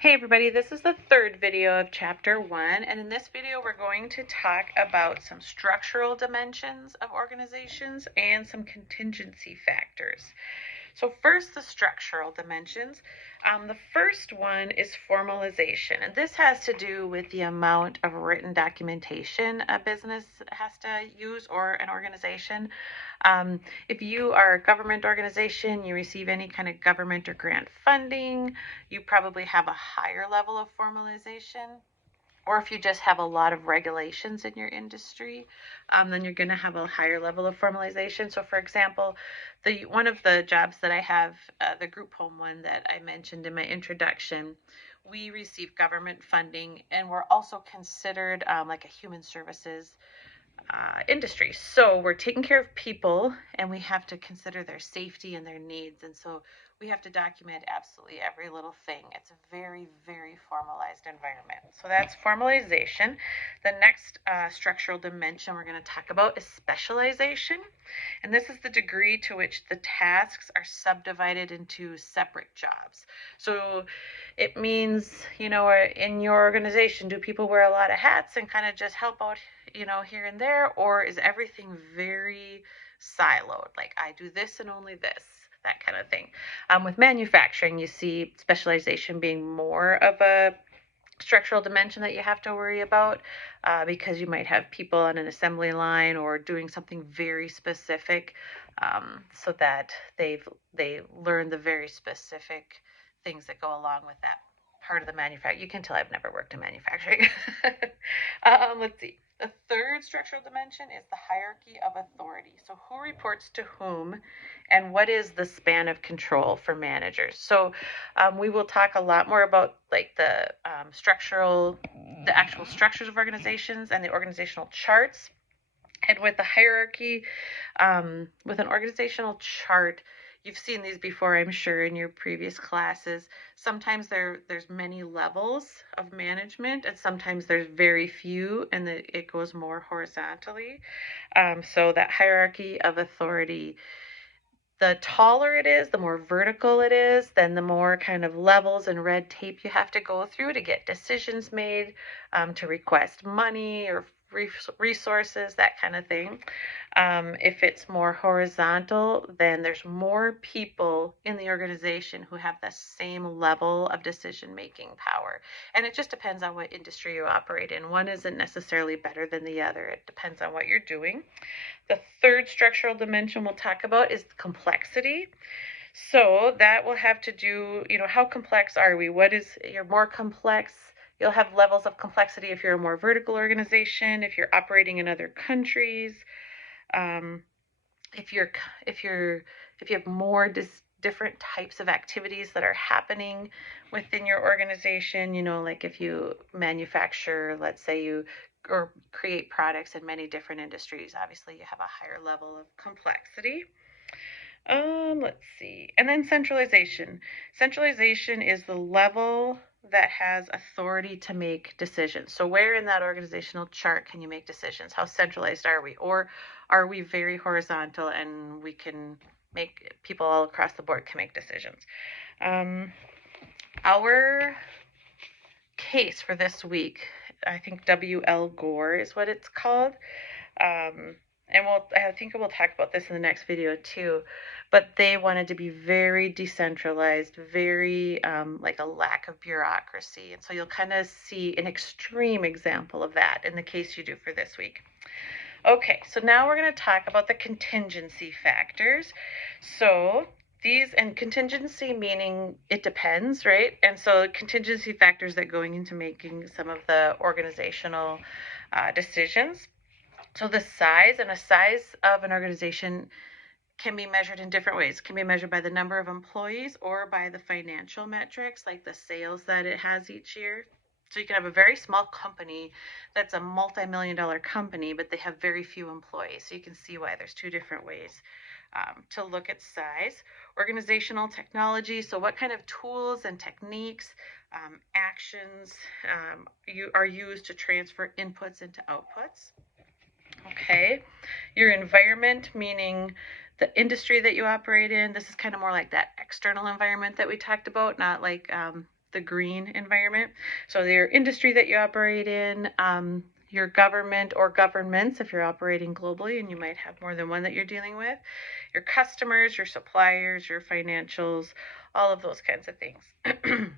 Hey everybody, this is the third video of chapter 1, and in this video we're going to talk about some structural dimensions of organizations and some contingency factors. So first, the structural dimensions. The first one is formalization, and this has to do with the amount of written documentation a business has to use or an organization. If you are a government organization, you receive any kind of government or grant funding, you probably have a higher level of formalization. Or if you just have a lot of regulations in your industry, then you're going to have a higher level of formalization. So, for example, one of the jobs that I have, the group home one that I mentioned in my introduction, we receive government funding, and we're also considered like a human services industry. So we're taking care of people, and we have to consider their safety and their needs. And so we have to document absolutely every little thing. It's a very, very formalized environment. So that's formalization. The next structural dimension we're going to talk about is specialization. And this is the degree to which the tasks are subdivided into separate jobs. So it means, in your organization, do people wear a lot of hats and kind of just help out, here and there? Or is everything very siloed? Like, I do this and only this, that kind of thing. With manufacturing, you see specialization being more of a structural dimension that you have to worry about because you might have people on an assembly line or doing something very specific, so that they learn the very specific things that go along with that part of the manufacturing. You can tell I've never worked in manufacturing. Let's see. The third structural dimension is the hierarchy of authority. So who reports to whom, and what is the span of control for managers? So we will talk a lot more about like the actual structures of organizations and the organizational charts. And with the hierarchy, with an organizational chart, you've seen these before, I'm sure, in your previous classes. Sometimes there's many levels of management, and sometimes there's very few, and it goes more horizontally. So that hierarchy of authority, the taller it is, the more vertical it is, then the more kind of levels and red tape you have to go through to get decisions made, to request money or resources, that kind of thing. If it's more horizontal, then there's more people in the organization who have the same level of decision-making power. And it just depends on what industry you operate in. One isn't necessarily better than the other. It depends on what you're doing. The third structural dimension we'll talk about is complexity. So that will have to do, how complex are we? You're more complex. You'll have levels of complexity if you're a more vertical organization, if you're operating in other countries, if you have more different types of activities that are happening within your organization, like if you manufacture, let's say or create products in many different industries, obviously you have a higher level of complexity. Let's see. And then centralization. Centralization is the level that has authority to make decisions. So where in that organizational chart can you make decisions? How centralized are we? Or are we very horizontal and we can make people all across the board can make decisions? Our case for this week, I think W.L. Gore is what it's called. And I think we'll talk about this in the next video too, but they wanted to be very decentralized, very like a lack of bureaucracy. And so you'll kind of see an extreme example of that in the case you do for this week. Okay, so now we're going to talk about the contingency factors. So and contingency meaning it depends, right? And so contingency factors that going into making some of the organizational decisions. So the size of an organization can be measured in different ways. It can be measured by the number of employees or by the financial metrics, like the sales that it has each year. So you can have a very small company that's a multi-million-dollar company, but they have very few employees. So you can see why there's two different ways to look at size. Organizational technology, so what kind of tools and techniques, actions are used to transfer inputs into outputs. Okay, your environment, meaning the industry that you operate in. This is kind of more like that external environment that we talked about, not like the green environment. So your industry that you operate in, your government or governments, if you're operating globally and you might have more than one that you're dealing with, your customers, your suppliers, your financials, all of those kinds of things. The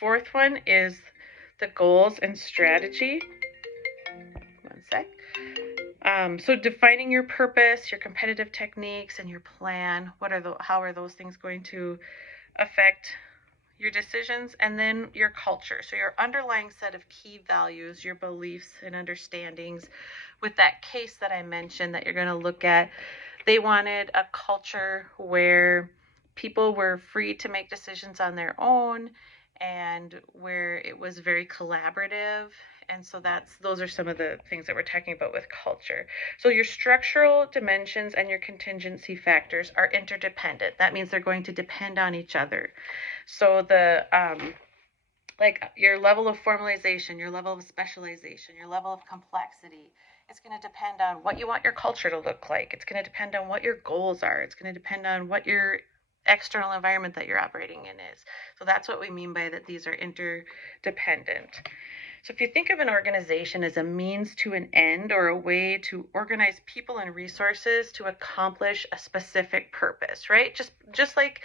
fourth one is the goals and strategy. One sec. So defining your purpose, your competitive techniques, and your plan. How are those things going to affect your decisions? And then your culture. So your underlying set of key values, your beliefs and understandings. With that case that I mentioned that you're going to look at, they wanted a culture where people were free to make decisions on their own and where it was very collaborative. And so those are some of the things that we're talking about with culture. So your structural dimensions and your contingency factors are interdependent. That means they're going to depend on each other. So like your level of formalization, your level of specialization, your level of complexity, it's going to depend on what you want your culture to look like. It's going to depend on what your goals are. It's going to depend on what your external environment that you're operating in is. So that's what we mean by that these are interdependent. So if you think of an organization as a means to an end or a way to organize people and resources to accomplish a specific purpose, right? Just like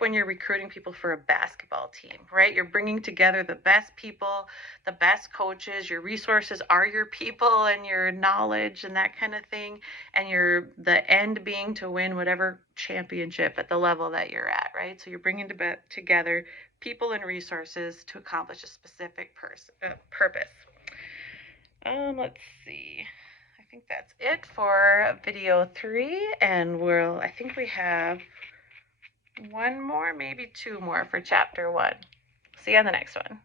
when you're recruiting people for a basketball team, right? You're bringing together the best people, the best coaches, your resources are your people and your knowledge and that kind of thing, and the end being to win whatever championship at the level that you're at, right? So you're bringing together people and resources to accomplish a specific purpose. Let's see. I think that's it for video 3, and I think we have one more, maybe two more for chapter 1. See you on the next one.